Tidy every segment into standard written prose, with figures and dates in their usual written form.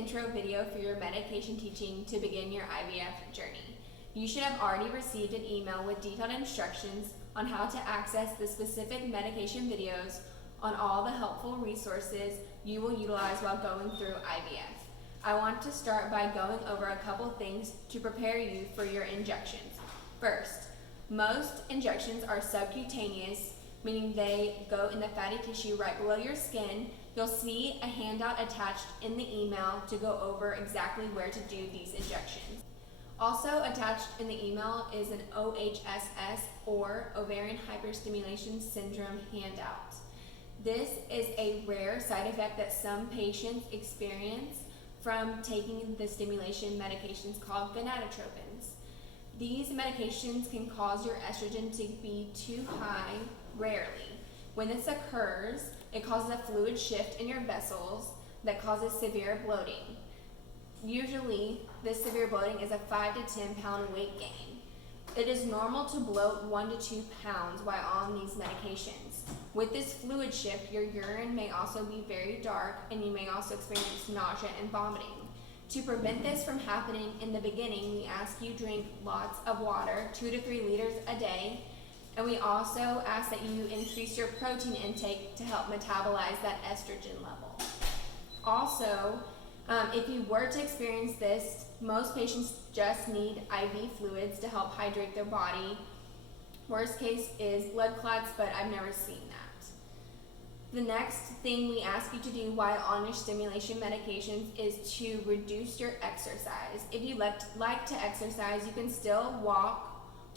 intro video for your medication teaching to begin your IVF journey. You should have already received an email with detailed instructions on how to access the specific medication videos on all the helpful resources you will utilize while going through IVF. I want to start by going over a couple things to prepare you for your injections. First, most injections are subcutaneous, meaning they go in the fatty tissue right below your skin. You'll see a handout attached in the email to go over exactly where to do these injections. Also attached in the email is an OHSS or ovarian hyperstimulation syndrome handout. This is a rare side effect that some patients experience from taking the stimulation medications called gonadotropins. These medications can cause your estrogen to be too high rarely. When this occurs, it causes a fluid shift in your vessels that causes severe bloating. Usually, this severe bloating is a 5 to 10 pound weight gain. It is normal to bloat 1 to 2 pounds while on these medications. With this fluid shift, your urine may also be very dark and you may also experience nausea and vomiting. To prevent this from happening in the beginning, we ask you drink lots of water, 2 to 3 liters a day, and we also ask that you increase your protein intake to help metabolize that estrogen level. Also, if you were to experience this, most patients just need IV fluids to help hydrate their body. Worst case is blood clots, but I've never seen that. The next thing we ask you to do while on your stimulation medications is to reduce your exercise. If you like to exercise, you can still walk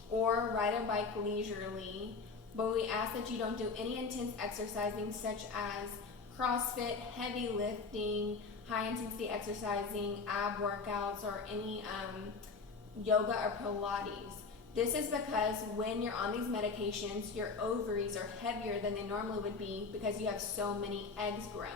or ride a bike leisurely, but we ask that you don't do any intense exercising such as CrossFit, heavy lifting, high intensity exercising, ab workouts, or any yoga or Pilates. This is because when you're on these medications, your ovaries are heavier than they normally would be because you have so many eggs growing.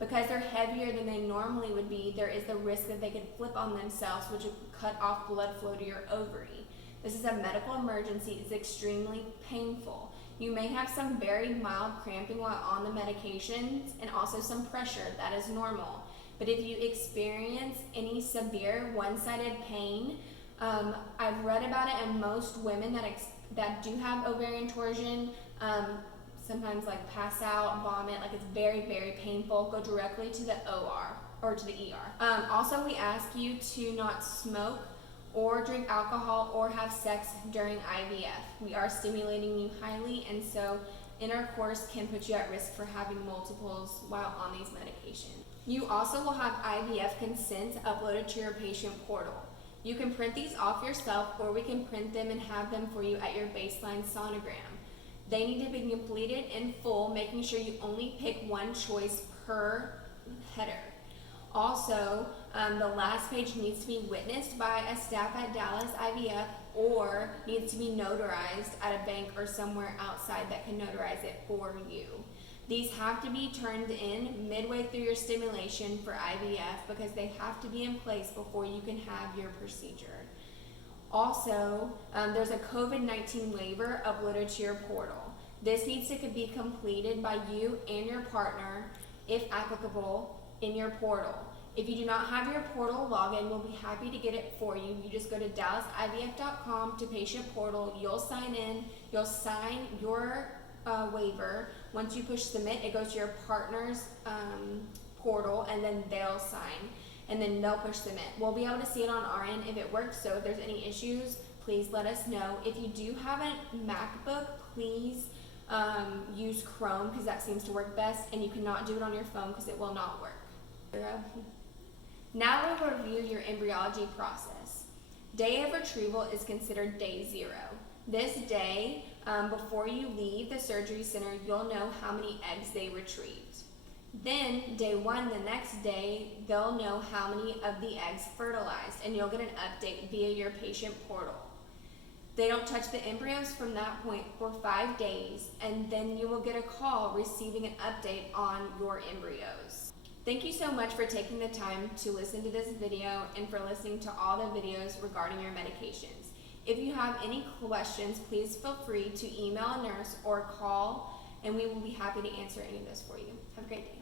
Because they're heavier than they normally would be, there is the risk that they could flip on themselves, which would cut off blood flow to your ovary. This is a medical emergency. It's extremely painful. You may have some very mild cramping while on the medications and also some pressure. That is normal. But if you experience any severe one-sided pain, I've read about it, and most women that do have ovarian torsion sometimes like pass out, vomit, like it's very, very painful. Go directly to the OR or to the ER. Also, we ask you to not smoke or drink alcohol or have sex during IVF. We are stimulating you highly, and so intercourse can put you at risk for having multiples while on these medications. You also will have IVF consents uploaded to your patient portal. You can print these off yourself, or we can print them and have them for you at your baseline sonogram. They need to be completed in full, making sure you only pick one choice per header. Also, the last page needs to be witnessed by a staff at Dallas IVF or needs to be notarized at a bank or somewhere outside that can notarize it for you. These have to be turned in midway through your stimulation for IVF because they have to be in place before you can have your procedure. Also, there's a COVID-19 waiver uploaded to your portal. This needs to be completed by you and your partner, if applicable, in your portal. If you do not have your portal login, we'll be happy to get it for you. You just go to dallasivf.com to patient portal. You'll sign in. You'll sign your waiver. Once you push submit, it goes to your partner's portal, and then they'll sign, and then they'll push submit. We'll be able to see it on our end if it works, so if there's any issues, please let us know. If you do have a MacBook, please use Chrome because that seems to work best, and you cannot do it on your phone because it will not work. Now we'll review your embryology process. Day of retrieval is considered day 0. This day, before you leave the surgery center, you'll know how many eggs they retrieved. Then, day 1, the next day, they'll know how many of the eggs fertilized, and you'll get an update via your patient portal. They don't touch the embryos from that point for 5 days, and then you will get a call receiving an update on your embryos. Thank you so much for taking the time to listen to this video and for listening to all the videos regarding your medications. If you have any questions, please feel free to email a nurse or call, and we will be happy to answer any of those for you. Have a great day.